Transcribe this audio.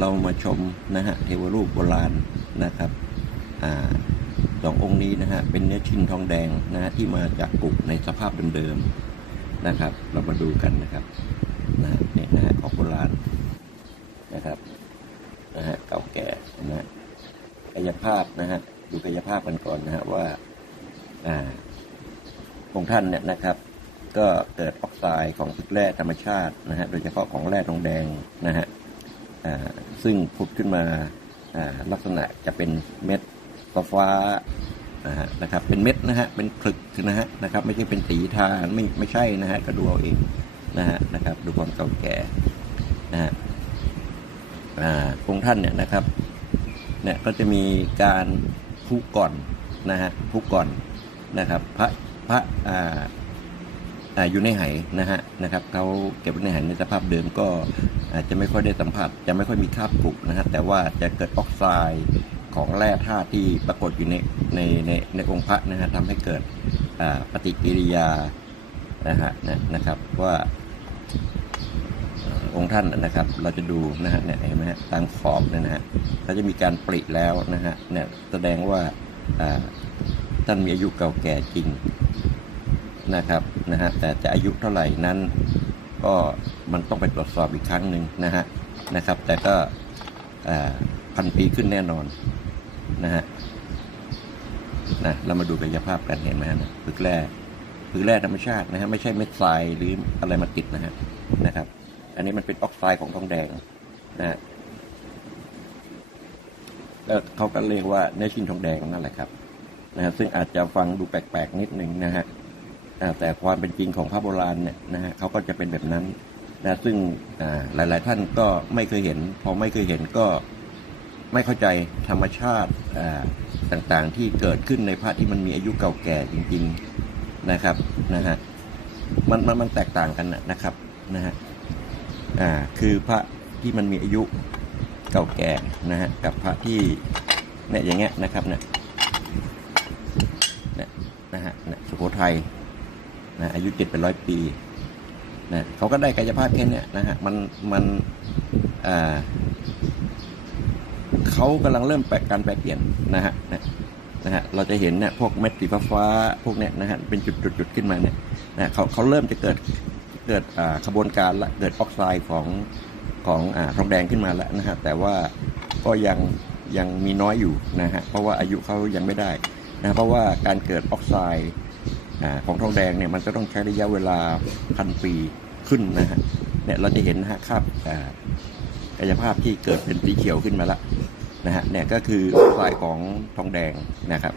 เรามาชมนะฮะเทวรูปโบราณนะครับอสององค์นี้นะฮะเป็นเนื้อชิ้นทองแดงนะฮะที่มาจากกุกในสภาพเดิมๆนะครับ เรามาดูกันนะครับนะเนี่ยนะฮะของโบราณนะครับนะฮะเก่าแก่นะฮะกายภาพนะฮะดูกายภาพกันก่อนนะฮะว่าอ่าองค์ท่านเนี่ยนะครับ ก็เกิดออกไซด์ของแร่ธรรมชาตินะฮะโดยเฉพาะของแร่ทองแดงนะฮะ ซึ่งผุดขึ้นมาลักษณะจะเป็นเม็ดฟ้านะครับเป็นเม็ดนะฮะเป็นผลึกนะฮะนะครับ ไม่ใช่เป็นสีทานไม่ไม่ใช่นะฮะก็ดูเอาเองนะฮะนะครับ ดูความเก่าแก่นะฮะอ่าองค์ท่านเนี่ยนะครับเนี่ยก็จะมีการพุก่อนนะฮะพุก่อนนะครับ พระพระอ่าอ่าอยู่ในไหนะฮะนะครับเขาเก็บไว้ในไหในสภาพเดิมก็ อาจจะไม่ค่อยได้สัมผัส จะไม่ค่อยมีคราบผุนะฮะแต่ว่าจะเกิดออกไซด์ของแร่ธาตุที่ปรากฏอยู่ในในในในองค์พระนะฮะทำให้เกิดปฏิกิริยานะฮะนะนะครับว่าองค์ท่านนะครับ เราจะดูนะฮะเนี่ยเห็นไหมฮะตามขอบเนี่ยนะฮะเขาจะมีการปริแล้วนะฮะเนี่ยแสดงว่าท่านมีอายุเก่าแก่จริงนะครับนะฮะแต่จะอายุเท่าไหร่นั้น ก็มันต้องไปตรวจสอบอีกครั้งหนึ่งนะฮะนะครับ แต่ก็พันปีขึ้นแน่นอนนะฮะนะเรามาดูกายภาพกันเห็นไหมนะพึกแร่พึกแร่ธรรมชาตินะฮะไม่ใช่เม็ดทรายหรืออะไรมาติดนะฮะนะครับ อันนี้มันเป็นออกไซด์ของทองแดงนะฮะแล้วเขาก็เรียกว่าเนื้อชิ้นทองแดงนั่นแหละครับนะฮะซึ่งอาจจะฟังดูแปลกๆนิดนึงนะฮะ แต่ความเป็นจริงของพระโบราณเนี่ยนะฮะเขาก็จะเป็นแบบนั้นนะซึ่งอ่าหลาย ๆ ท่านก็ไม่เคยเห็น พอไม่เคยเห็นก็ไม่เข้าใจธรรมชาติต่างๆ ที่เกิดขึ้นในพระที่มันมีอายุเก่าแก่จริง ๆนะครับนะฮะมันมันมันแตกต่างกันนะครับนะฮะอ่าคือพระที่มันมีอายุเก่าแก่นะฮะกับพระที่เนี่ยอย่างเงี้ยนะครับเนี่ยเนี่ยนะฮะเนี่ยสุโขทัย นะอายุเจ็ดเป็นร้อยปีนะเขาก็ได้กายภาพแค่เนี้ยนะฮะมันมันเขากำลังเริ่มแปลการแปลเปลี่ยนนะฮะนะนะฮะเราจะเห็นเนี่ยพวกเม็ดสีฟ้าพวกเนี้ยนะฮะเป็นจุดจุดจุดขึ้นมาเนี่ยนะเขาเขาเริ่มจะเกิดเกิดขบวนการละเกิดออกไซด์ของของอทองแดงขึ้นมาแล้วนะฮะแต่ว่าก็ยังยังมีน้อยอยู่นะฮะเพราะว่าอายุเขายังไม่ได้นะเพราะว่าการเกิดออกไซด์ ของทองแดงเนี่ยมันก็ต้องใช้ระยะเวลาพันปีขึ้นนะฮะเนี่ยเราจะเห็นนะฮะคราบอ่ากายภาพที่เกิดเป็นสีเขียวขึ้นมาแล้วนะฮะเนี่ยก็คือลายของทองแดงนะครับ